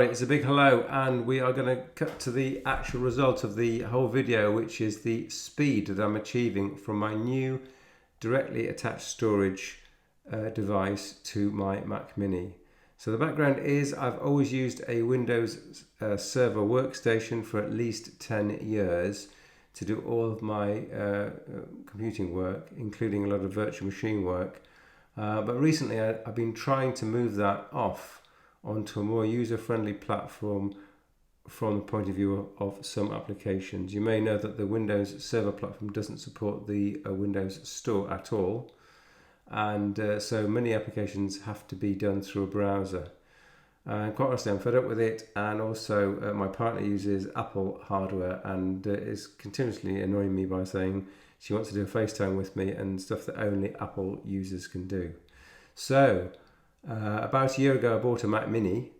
It's a big hello, and we are going to cut to the actual result of the whole video, which is the speed that I'm achieving from my new directly attached storage device to my Mac Mini. So the background is I've always used a Windows server workstation for at least 10 years to do all of my computing work, including a lot of virtual machine work. But recently I've been trying to move that off onto a more user-friendly platform from the point of view of some applications. You may know that the Windows Server platform doesn't support the Windows Store at all, and so many applications have to be done through a browser. Quite honestly, I'm fed up with it, and also my partner uses Apple hardware and is continuously annoying me by saying she wants to do a FaceTime with me and stuff that only Apple users can do. So about a year ago I bought a Mac Mini,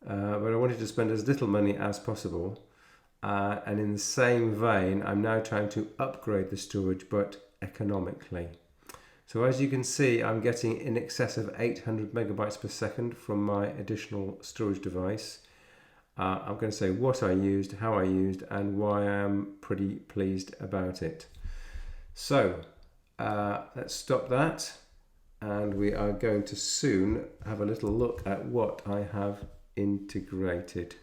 but I wanted to spend as little money as possible, and in the same vein I'm now trying to upgrade the storage, but economically. So as you can see, I'm getting in excess of 800 megabytes per second from my additional storage device. I'm going to say what I used, how I used, and why I am pretty pleased about it. So let's stop that, and we are going to soon have a little look at what I have integrated.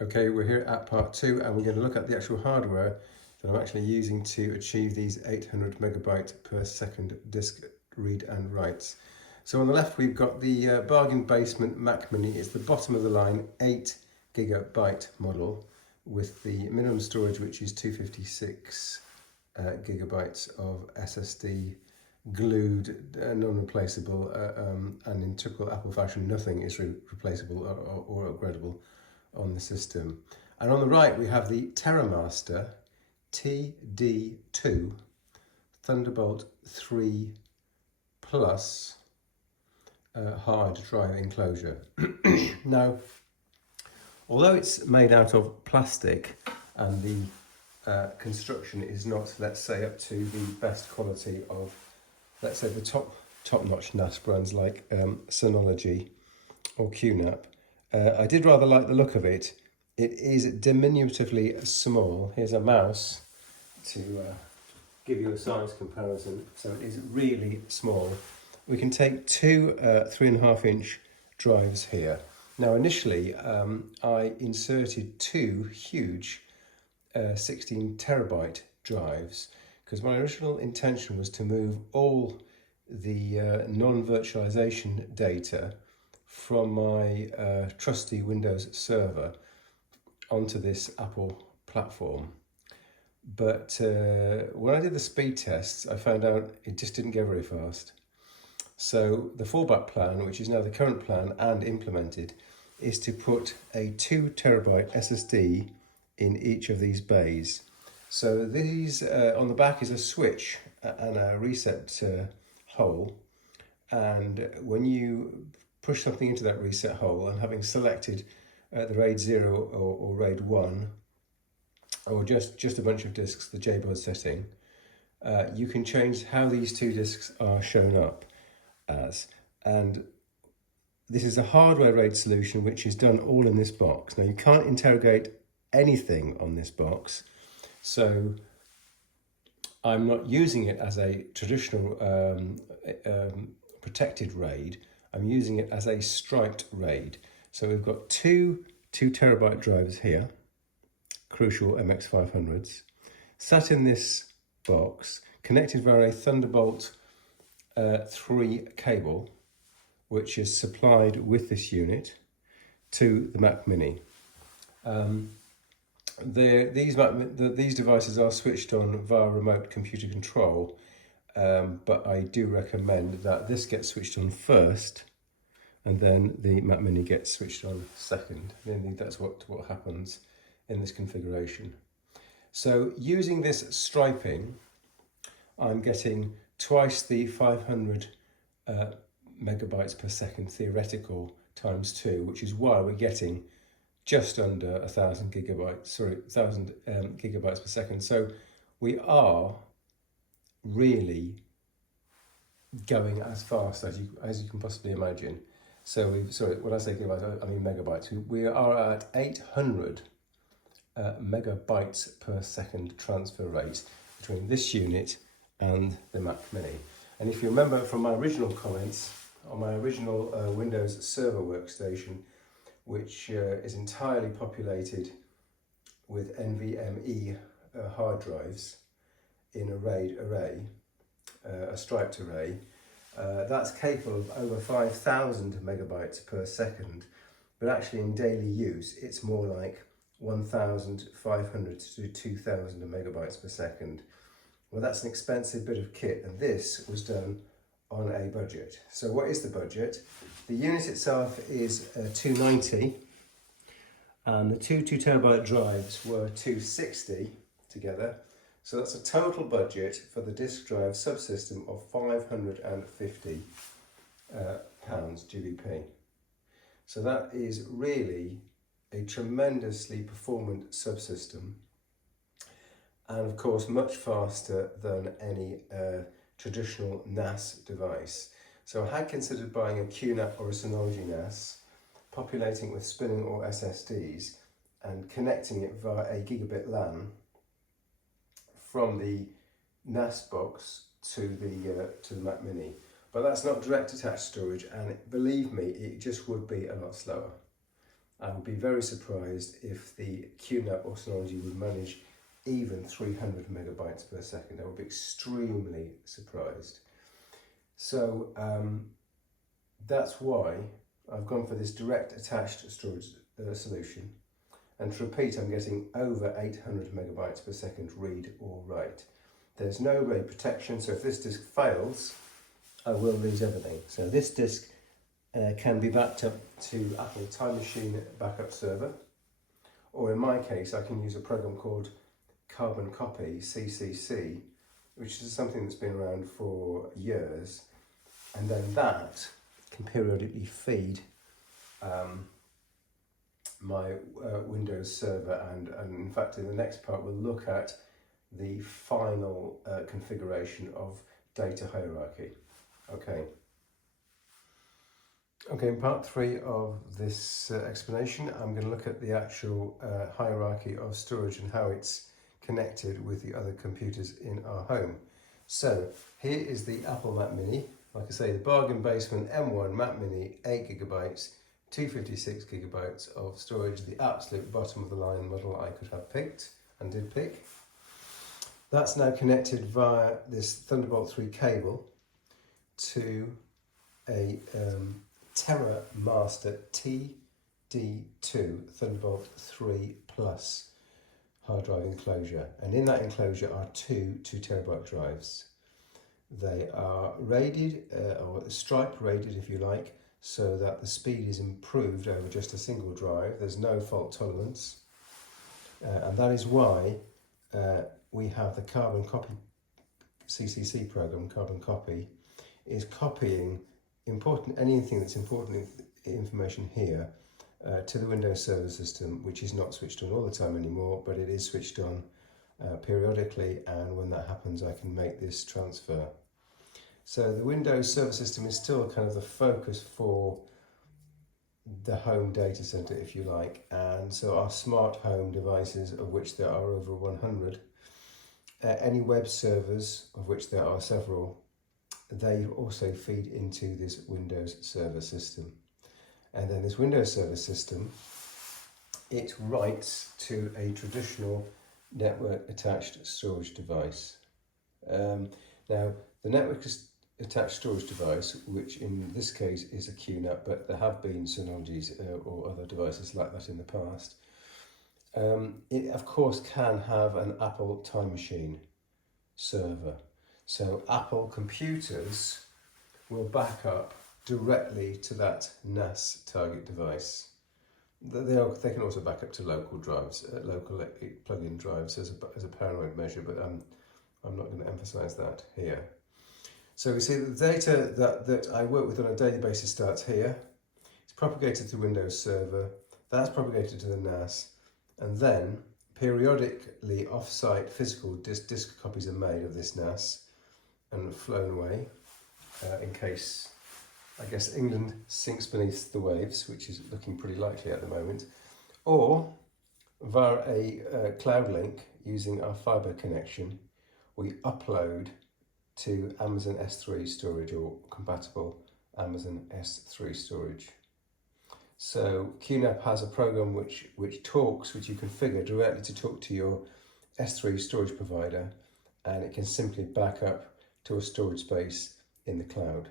Okay, we're here at part 2, and we're going to look at the actual hardware that I'm actually using to achieve these 800 megabyte per second disk read and writes. So on the left we've got the bargain basement Mac Mini. It's the bottom of the line 8 gigabyte model with the minimum storage, which is 256 gigabytes of SSD, glued, non-replaceable, and in typical Apple fashion, nothing is replaceable or upgradable on the system. And on the right we have the TerraMaster TD2 Thunderbolt 3 Plus hard drive enclosure. Now, although it's made out of plastic and the construction is not, let's say, up to the best quality of, let's say, the top-notch NAS brands like Synology or QNAP, I did rather like the look of it. It is diminutively small. Here's a mouse to give you a size comparison. So it is really small. We can take two 3.5 inch drives here. Now initially I inserted two huge 16 terabyte drives because my original intention was to move all the non-virtualization data from my trusty Windows server onto this Apple platform. But when I did the speed tests, I found out it just didn't go very fast. So the fallback plan, which is now the current plan and implemented, is to put a 2 terabyte SSD in each of these bays. So these on the back is a switch and a reset hole, and when you push something into that reset hole, and having selected the RAID 0 or RAID 1, or just a bunch of disks, the JBOD setting, you can change how these two disks are shown up as. And this is a hardware RAID solution which is done all in this box. Now you can't interrogate anything on this box, so I'm not using it as a traditional protected RAID. I'm using it as a striped RAID. So we've got two 2 terabyte drives here, Crucial MX500s, sat in this box, connected via a Thunderbolt 3 cable, which is supplied with this unit to the Mac Mini. These devices are switched on via remote computer control, but I do recommend that this gets switched on first and then the Mac Mini gets switched on second. I think that's what happens in this configuration. So using this striping, I'm getting twice the 500 megabytes per second theoretical times 2, which is why we're getting just under 1,000 gigabytes per second. So we are really going as fast as you can possibly imagine. So when I say gigabytes, I mean megabytes. We are at 800 megabytes per second transfer rate between this unit and the Mac Mini. And if you remember from my original comments on my original Windows Server workstation, which is entirely populated with NVMe hard drives in a striped array, that's capable of over 5,000 megabytes per second, but actually in daily use it's more like 1,500 to 2,000 megabytes per second. Well, that's an expensive bit of kit, and this was done on a budget. So what is the budget? The unit itself is 290, and the two 2 terabyte drives were 260 together. So that's a total budget for the disk drive subsystem of £550 GBP. So that is really a tremendously performant subsystem, and of course much faster than any traditional NAS device. So I had considered buying a QNAP or a Synology NAS, populating with spinning or SSDs and connecting it via a gigabit LAN from the NAS box to the Mac Mini. But that's not direct attached storage, and believe me, it just would be a lot slower. I would be very surprised if the QNAP or Synology would manage even 300 megabytes per second. I would be extremely surprised. So that's why I've gone for this direct attached storage solution. And to repeat, I'm getting over 800 megabytes per second read or write. There's no RAID protection, so if this disk fails, I will lose everything. So this disk can be backed up to Apple Time Machine Backup Server, or in my case, I can use a program called Carbon Copy, CCC, which is something that's been around for years, and then that can periodically feed my Windows Server, and in fact in the next part we'll look at the final configuration of data hierarchy. Okay, in part 3 of this explanation, I'm going to look at the actual hierarchy of storage and how it's connected with the other computers in our home. So here is the Apple Mac Mini. Like I say, the bargain basement M1 Mac Mini, 8 gigabytes, 256 gigabytes of storage, the absolute bottom of the line model I could have picked and did pick. That's now connected via this Thunderbolt 3 cable to a TerraMaster TD2 Thunderbolt 3 Plus hard drive enclosure, and in that enclosure are two 2 terabyte drives. They are rated, or stripe rated if you like, so that the speed is improved over just a single drive. There's no fault tolerance, and that is why we have the Carbon Copy CCC program. Carbon Copy is copying anything that's important information here to the Windows Server System, which is not switched on all the time anymore, but it is switched on periodically, and when that happens I can make this transfer. So the Windows Server System is still kind of the focus for the home data center, if you like, and so our smart home devices, of which there are over 100, any web servers, of which there are several, they also feed into this Windows Server System. And then this Windows Server System, it writes to a traditional network attached storage device. Now, the network attached storage device, which in this case is a QNAP, but there have been Synologies or other devices like that in the past, it of course can have an Apple Time Machine server. So Apple computers will back up directly to that NAS target device. They can also back up to local drives, local plug-in drives as a paranoid measure, but I'm not going to emphasize that here. So we see that the data that I work with on a daily basis starts here. It's propagated to Windows Server, that's propagated to the NAS, and then periodically off-site physical disk copies are made of this NAS and flown away in case I guess England sinks beneath the waves, which is looking pretty likely at the moment, or via a cloud link using our fibre connection, we upload to Amazon S3 storage or compatible Amazon S3 storage. So QNAP has a program which you configure directly to talk to your S3 storage provider, and it can simply back up to a storage space in the cloud.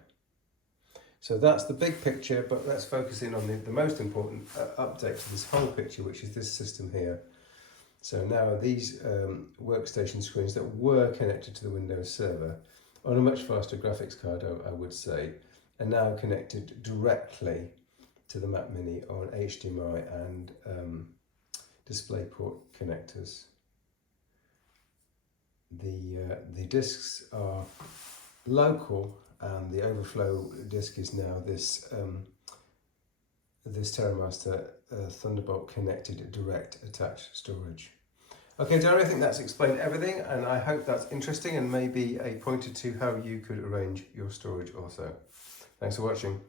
So that's the big picture, but let's focus in on the most important update to this whole picture, which is this system here. So now these workstation screens that were connected to the Windows server on a much faster graphics card, I would say, are now connected directly to the Mac Mini on HDMI and DisplayPort connectors. The discs are local, and the overflow disk is now this TerraMaster Thunderbolt connected direct attached storage. Okay, Darren, I think that's explained everything, and I hope that's interesting and maybe a pointer to how you could arrange your storage also. Thanks for watching.